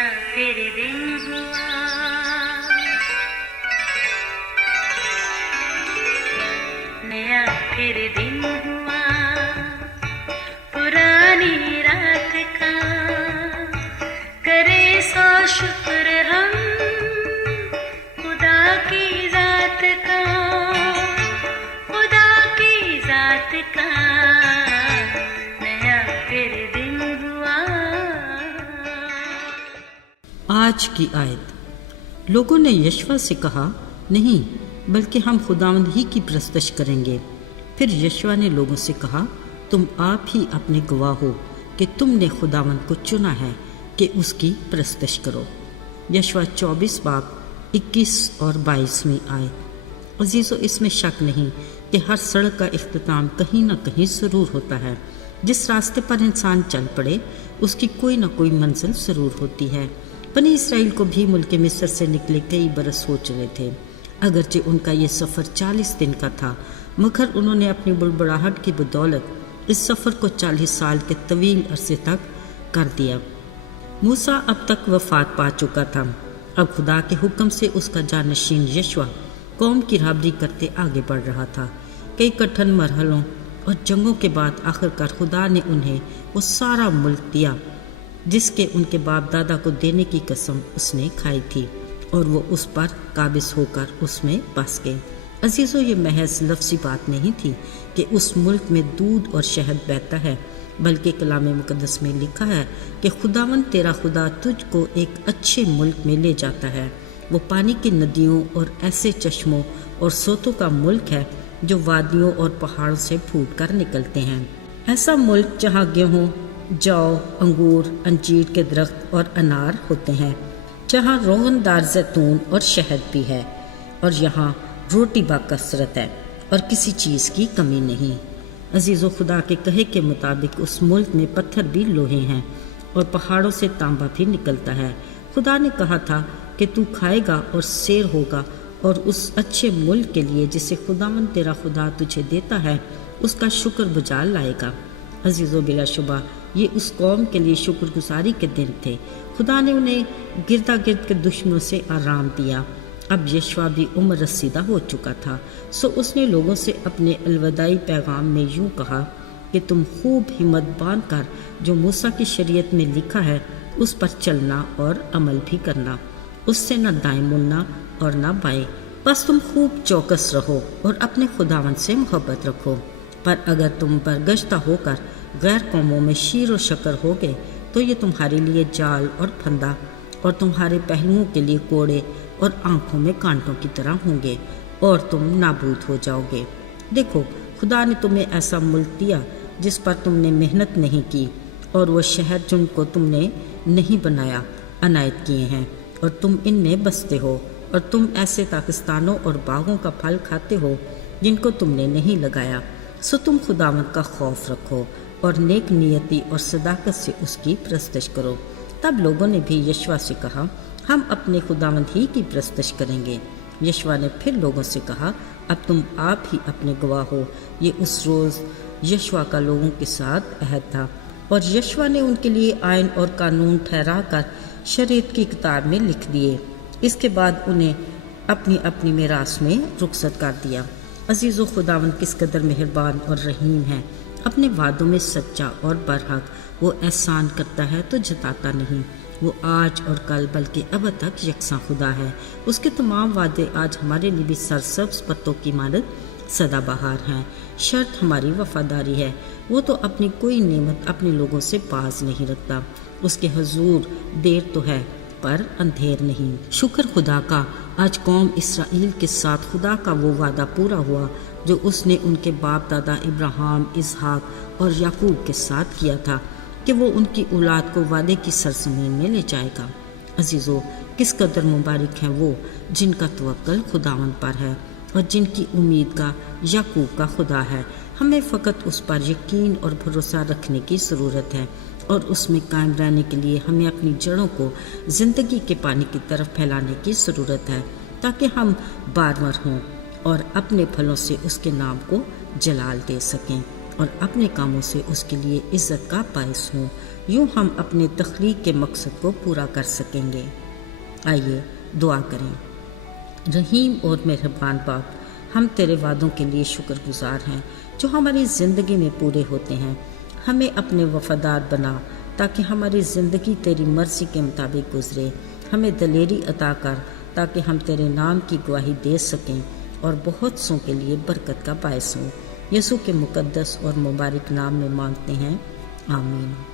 नया फिर दिन हुआ, नया फिर दिन हुआ, पुरानी रात का करे सो शुक्र हम खुदा की जात का, खुदा की जात का नया फिर दिन हुआ। आज की आयत। लोगों ने यशवा से कहा, नहीं बल्कि हम खुदावंद ही की परस्तश करेंगे। फिर यशवा ने लोगों से कहा, तुम आप ही अपने गवाह हो कि तुमने खुदावंद को चुना है कि उसकी परस्तश करो। यशवा 24 बाब 21 और 22 आयत। अजीज़ों, इसमें शक नहीं कि हर सड़क का इख्तिताम कहीं ना कहीं ज़रूर होता है। जिस रास्ते पर इंसान चल पड़े उसकी कोई ना कोई मंजिल ज़रूर होती है। बनी इसराइल को भी मुल्क मिस्र से निकले कई बरस हो चुके थे। अगरचे उनका ये सफ़र 40 दिन का था, मगर उन्होंने अपनी बुड़बड़ाहट की बदौलत इस सफ़र को 40 साल के तवील अरसे तक कर दिया। मूसा अब तक वफ़ात पा चुका था। अब खुदा के हुक्म से उसका जानशीन यशवा कौम की राहबरी करते आगे बढ़ रहा था। कई कठिन मरहलों और जंगों के बाद आखिरकार खुदा ने उन्हें वो सारा मुल्क दिया जिसके उनके बाप दादा को देने की कसम उसने खाई थी, और वो उस पर काबिज होकर उसमें बस गए। अजीज़ों, ये महज लफ्ज़ी बात नहीं थी कि उस मुल्क में दूध और शहद बहता है, बल्कि कलाम मुक़द्दस में लिखा है कि खुदावंद तेरा खुदा तुझको एक अच्छे मुल्क में ले जाता है। वो पानी की नदियों और ऐसे चश्मों और सोतों का मुल्क है जो वादियों और पहाड़ों से फूट कर निकलते हैं। ऐसा मुल्क जहाँ गेहूँ, जौ, अंगूर, अंजीर के दरख्त और अनार होते हैं, जहाँ रोगनदार जैतून और शहद भी है, और यहाँ रोटी बाकसरत है और किसी चीज़ की कमी नहीं। अजीज़ों, खुदा के कहे के मुताबिक उस मुल्क में पत्थर भी लोहे हैं और पहाड़ों से तांबा भी निकलता है। खुदा ने कहा था कि तू खाएगा और सैर होगा, और उस अच्छे मुल्क के लिए जिसे खुदावंद तेरा खुदा तुझे देता है उसका शुक्र गुजार लाएगा। अजीज़ों, बिलाशुबा ये उस कौम के लिए शुक्रगुजारी के दिन थे। खुदा ने उन्हें गिरदा गिर्द के दुश्मनों से आराम दिया। अब यशवा भी उम्र रसीदा हो चुका था, सो उसने लोगों से अपने अलविदाई पैगाम में यूँ कहा कि तुम खूब हिम्मत बांध कर जो मूसा की शरीयत में लिखा है उस पर चलना और अमल भी करना, उससे न दाएं मुड़ना और न बाएं। बस तुम खूब चौकस रहो और अपने खुदावंद से मोहब्बत रखो। पर अगर तुम बरगश्ता होकर गैर कौमों में शीर और शक्कर होगे तो ये तुम्हारे लिए जाल और फंदा और तुम्हारे पहलुओं के लिए कोड़े और आंखों में कांटों की तरह होंगे, और तुम नाबूद हो जाओगे। देखो, खुदा ने तुम्हें ऐसा मुल्क दिया जिस पर तुमने मेहनत नहीं की, और वो शहर जिनको तुमने नहीं बनाया अनायत किए हैं, और तुम इनमें बसते हो, और तुम ऐसे पाकिस्तानों और बागों का फल खाते हो जिनको तुमने नहीं लगाया। सो तुम खुदावंद का खौफ रखो और नेक नियति और सदाकत से उसकी परस्तश करो। तब लोगों ने भी यशवा से कहा, हम अपने खुदावंद ही की परस्तश करेंगे। यशवा ने फिर लोगों से कहा, अब तुम आप ही अपने गवाह हो। ये उस रोज़ यशवा का लोगों के साथ अहद था, और यशवा ने उनके लिए आयन और कानून ठहरा कर शरीयत की किताब में लिख दिए। इसके बाद उन्हें अपनी अपनी मीरास में रुखसत कर दिया। अजीज़ों, खुदावंद किस कदर मेहरबान और रहीम है। अपने वादों में सच्चा और बरहक। वो एहसान करता है तो जताता नहीं। वो आज और कल बल्कि अब तक यकसा खुदा है। उसके तमाम वादे आज हमारे लिए भी सरसब्ज पत्तों की मानद सदाबहार हैं। शर्त हमारी वफादारी है। वो तो अपनी कोई नेमत अपने लोगों से बाज नहीं रखता। उसके हुजूर देर तो है पर अंधेर नहीं। शुक्र खुदा का, आज कौम इसराइल के साथ खुदा का वो वादा पूरा हुआ जो उसने उनके बाप दादा इब्राहिम, इसहाक और याकूब के साथ किया था कि वो उनकी औलाद को वादे की सरजमीन में ले जाएगा। अजीज़ों, किस कदर मुबारक हैं वो जिनका तवक्कल खुदावंद पर है और जिनकी उम्मीद का याकूब का खुदा है। हमें फ़कत उस पर यकीन और भरोसा रखने की ज़रूरत है, और उसमें कायम रहने के लिए हमें अपनी जड़ों को ज़िंदगी के पानी की तरफ फैलाने की ज़रूरत है, ताकि हम बारवर हों और अपने फलों से उसके नाम को जलाल दे सकें। اور اپنے کاموں سے اس کے لیے عزت کا باعث ہوں، یوں ہم اپنے تخلیق کے مقصد کو پورا کر سکیں گے۔ آئیے دعا کریں۔ رحیم اور مہربان باپ، ہم تیرے وعدوں کے لیے شکر گزار ہیں جو ہماری زندگی میں پورے ہوتے ہیں۔ ہمیں اپنے وفادار بنا تاکہ ہماری زندگی تیری مرضی کے مطابق گزرے۔ ہمیں دلیری عطا کر تاکہ ہم تیرے نام کی گواہی دے سکیں اور بہت سوں کے لیے برکت کا باعث ہوں۔ یسوع کے مقدس اور مبارک نام میں مانگتے ہیں، آمین۔